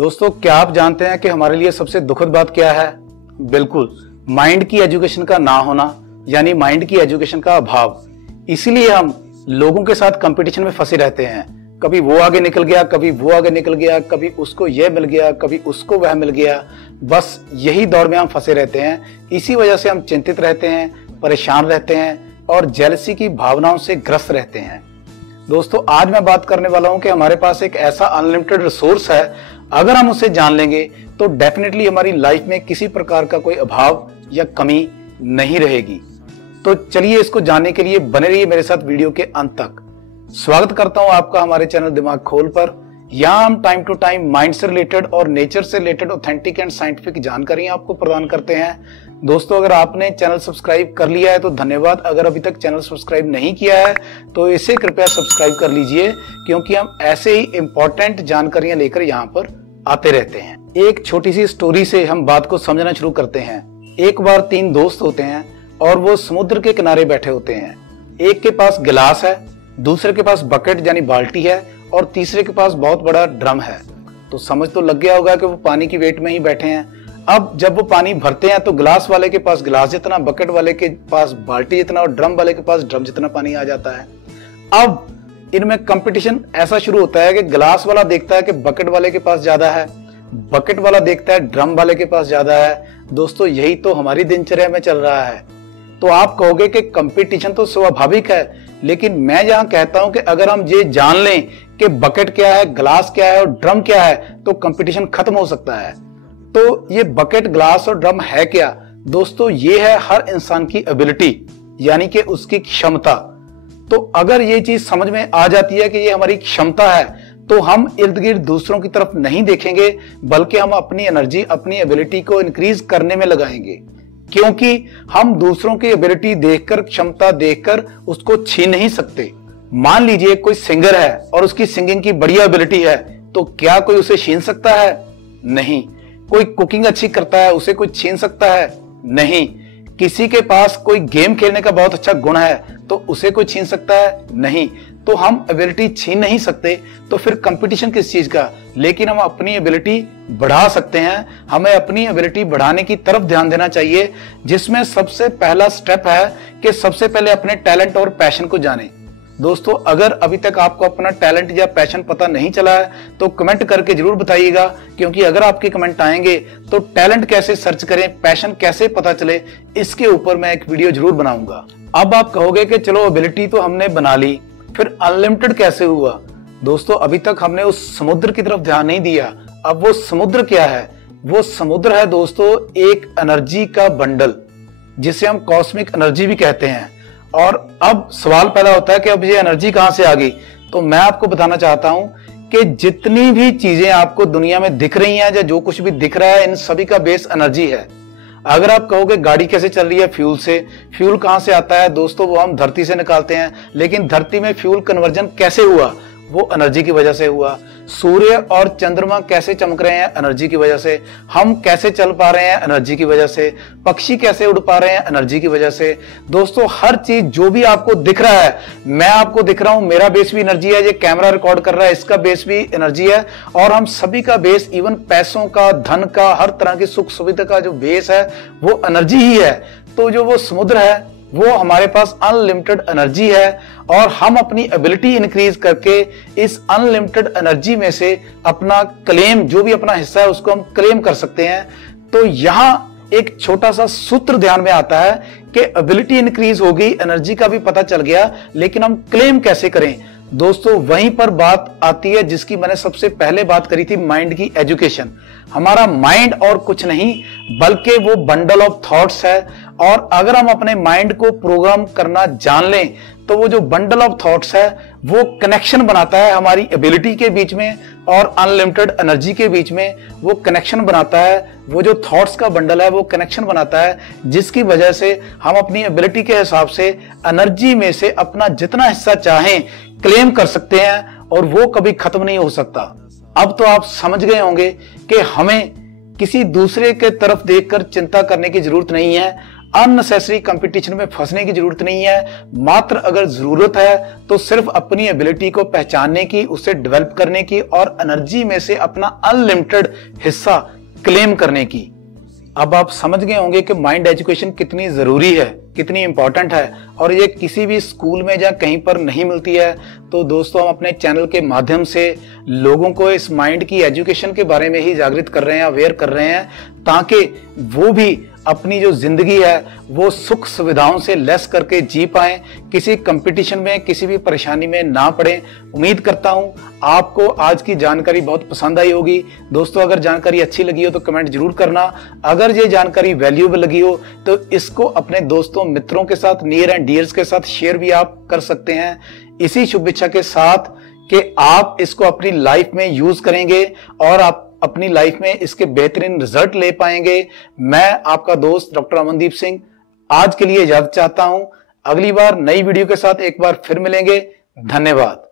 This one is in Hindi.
दोस्तों, क्या आप जानते हैं कि हमारे लिए सबसे दुखद बात क्या है? बिल्कुल, माइंड की एजुकेशन का ना होना, यानी माइंड की एजुकेशन का अभाव। इसीलिए हम लोगों के साथ कंपटीशन में फंसे रहते हैं। कभी वो आगे निकल गया, कभी वो आगे निकल गया, कभी उसको यह मिल गया, कभी उसको वह मिल गया। बस यही दौर में हम फंसे रहते हैं। इसी वजह से हम चिंतित रहते हैं, परेशान रहते हैं और जेलसी की भावनाओं से ग्रस्त रहते हैं। दोस्तों, आज मैं बात करने वाला हूं कि हमारे पास एक ऐसा अनलिमिटेड रिसोर्स है, अगर हम उसे जान लेंगे तो डेफिनेटली हमारी लाइफ में किसी प्रकार का कोई अभाव या कमी नहीं रहेगी। तो चलिए इसको जानने के लिए बने रहिए मेरे साथ वीडियो के अंत तक। स्वागत करता हूं आपका हमारे चैनल दिमाग खोल पर। यहाँ हम टाइम टू टाइम माइंड से रिलेटेड और नेचर से रिलेटेड ऑथेंटिक एंड साइंटिफिक जानकारी आपको प्रदान करते हैं। दोस्तों, अगर आपने चैनल सब्सक्राइब कर लिया है तो धन्यवाद। अगर अभी तक चैनल सब्सक्राइब नहीं किया है तो इसे कृपया सब्सक्राइब कर लीजिए, क्योंकि हम ऐसे ही इंपॉर्टेंट जानकारियां लेकर यहाँ पर आते रहते हैं। एक छोटी सी स्टोरी से हम बात को समझना शुरू करते हैं। एक बार 3 दोस्त होते हैं और वो समुद्र के किनारे बैठे होते हैं। एक के पास गिलास है, दूसरे के पास बकेट यानी बाल्टी है और तीसरे के पास बहुत बड़ा ड्रम है। तो समझ तो लग गया होगा कि वो पानी की वेट में ही बैठे हैं। अब जब वो पानी भरते हैं तो गिलास वाले के पास गिलास जितना, बकेट वाले के पास बाल्टी जितना और ड्रम वाले के पास ड्रम जितना पानी आ जाता है। अब इनमें कंपटीशन ऐसा शुरू होता है कि गिलास वाला देखता है कि बकेट वाले के पास ज्यादा है, बकेट वाला देखता है ड्रम वाले के पास ज्यादा है। दोस्तों, यही तो हमारी दिनचर्या में चल रहा है। तो आप कहोगे कि कंपटीशन तो स्वाभाविक है, लेकिन मैं यहां कहता हूं कि अगर हम ये जान लें कि बकेट क्या है, गिलास क्या है और ड्रम क्या है, तो कंपटीशन खत्म हो सकता है। तो ये बकेट, गिलास और ड्रम है क्या? दोस्तों, ये है हर इंसान की एबिलिटी, यानी कि उसकी क्षमता। तो अगर ये चीज समझ में आ जाती है कि ये हमारी क्षमता है, तो हम इर्द गिर्द दूसरों की तरफ नहीं देखेंगे, बल्कि हम अपनी एनर्जी, अपनी एबिलिटी को इंक्रीज करने में लगाएंगे। क्योंकि हम दूसरों की एबिलिटी देखकर, क्षमता देखकर उसको छीन नहीं सकते। मान लीजिए कोई सिंगर है और उसकी सिंगिंग की बढ़िया एबिलिटी है, तो क्या कोई उसे छीन सकता है? नहीं। कोई कुकिंग अच्छी करता है, उसे कोई छीन सकता है? नहीं। किसी के पास कोई गेम खेलने का बहुत अच्छा गुण है, तो उसे कोई छीन सकता है? नहीं। तो हम एबिलिटी छीन नहीं सकते, तो फिर कंपटीशन किस चीज का? लेकिन हम अपनी एबिलिटी बढ़ा सकते हैं। हमें अपनी एबिलिटी बढ़ाने की तरफ ध्यान देना चाहिए, जिसमें सबसे पहला स्टेप है कि सबसे पहले अपने टैलेंट और पैशन को जानें। दोस्तों, अगर अभी तक आपको अपना टैलेंट या पैशन पता नहीं चला है तो कमेंट करके जरूर बताइएगा, क्योंकि अगर आपके कमेंट आएंगे तो टैलेंट कैसे सर्च करें, पैशन कैसे पता चले, इसके ऊपर मैं एक वीडियो जरूर बनाऊंगा। अब आप कहोगे कि चलो एबिलिटी तो हमने बना ली, फिर अनलिमिटेड कैसे हुआ? दोस्तों, अभी तक हमने उस समुद्र की तरफ ध्यान नहीं दिया। अब वो समुद्र क्या है? वो समुद्र है दोस्तों एक एनर्जी का बंडल, जिसे हम कॉस्मिक एनर्जी भी कहते हैं। और अब सवाल पैदा होता है कि अब ये एनर्जी कहां से आ गई? तो मैं आपको बताना चाहता हूं कि जितनी भी चीजें आपको दुनिया में दिख रही हैं, या जो कुछ भी दिख रहा है, इन सभी का बेस एनर्जी है। अगर आप कहोगे गाड़ी कैसे चल रही है? फ्यूल से। फ्यूल कहां से आता है? दोस्तों, वो हम धरती से निकालते हैं, लेकिन धरती में फ्यूल कन्वर्जन कैसे हुआ? वो एनर्जी की वजह से हुआ। सूर्य और चंद्रमा कैसे चमक रहे हैं? एनर्जी की वजह से। हम कैसे चल पा रहे हैं? एनर्जी की वजह से। पक्षी कैसे उड़ पा रहे हैं? एनर्जी की वजह से। दोस्तों, हर चीज जो भी आपको दिख रहा है, मैं आपको दिख रहा हूं, मेरा बेस भी एनर्जी है। ये कैमरा रिकॉर्ड कर रहा है, इसका बेस भी एनर्जी है। और हम सभी का बेस, इवन पैसों का, धन का, हर तरह की सुख सुविधा का जो बेस है वो एनर्जी ही है। तो जो वो समुद्र है वो हमारे पास अनलिमिटेड एनर्जी है, और हम अपनी एबिलिटी इंक्रीज करके इस अनलिमिटेड एनर्जी में से अपना क्लेम, जो भी अपना हिस्सा है उसको हम क्लेम कर सकते हैं। तो यहां एक छोटा सा सूत्र ध्यान में आता है कि एबिलिटी इंक्रीज हो गई, एनर्जी का भी पता चल गया, लेकिन हम क्लेम कैसे करें? दोस्तों, वहीं पर बात आती है जिसकी मैंने सबसे पहले बात करी थी, माइंड की एजुकेशन। हमारा माइंड और कुछ नहीं बल्कि वो बंडल ऑफ थॉट्स है, और अगर हम अपने माइंड को प्रोग्राम करना जान लें तो वो जो बंडल ऑफ थॉट्स है वो कनेक्शन बनाता है हमारी एबिलिटी के बीच में और अनलिमिटेड एनर्जी के बीच में। वो कनेक्शन बनाता है, वो जो थॉट्स का बंडल है वो कनेक्शन बनाता है, जिसकी वजह से हम अपनी एबिलिटी के हिसाब से एनर्जी में से अपना जितना हिस्सा चाहें क्लेम कर सकते हैं, और वो कभी खत्म नहीं हो सकता। अब तो आप समझ गए होंगे कि हमें किसी दूसरे के तरफ देखकर चिंता करने की जरूरत नहीं है। अननेसेसरी कंपटीशन में फंसने की जरूरत नहीं है। मात्र अगर जरूरत है तो सिर्फ अपनी एबिलिटी को पहचानने की, उसे डेवलप करने की और एनर्जी में से अपना अनलिमिटेड हिस्सा क्लेम करने की। अब आप समझ गए होंगे कि माइंड एजुकेशन कितनी जरूरी है, कितनी इंपॉर्टेंट है और ये किसी भी स्कूल में या कहीं पर नहीं मिलती है। तो दोस्तों, हम अपने चैनल के माध्यम से लोगों को इस माइंड की एजुकेशन के बारे में ही जागृत कर रहे हैं, अवेयर कर रहे हैं, ताकि वो भी अपनी जो जिंदगी है वो सुख सुविधाओं से लेस करके जी पाएं, किसी कंपटीशन में, किसी भी परेशानी में ना पड़े। उम्मीद करता हूं आपको आज की जानकारी बहुत पसंद आई होगी। दोस्तों, अगर जानकारी अच्छी लगी हो तो कमेंट जरूर करना। अगर ये जानकारी वैल्यूएबल लगी हो तो इसको अपने दोस्तों, मित्रों के साथ, नियर एंड डियर्स के साथ शेयर भी आप कर सकते हैं, इसी शुभ इच्छा के साथ कि आप इसको अपनी लाइफ में यूज करेंगे और आप अपनी लाइफ में इसके बेहतरीन रिजल्ट ले पाएंगे। मैं आपका दोस्त डॉक्टर अमनदीप सिंह आज के लिए इजाजत चाहता हूं। अगली बार नई वीडियो के साथ एक बार फिर मिलेंगे। धन्यवाद।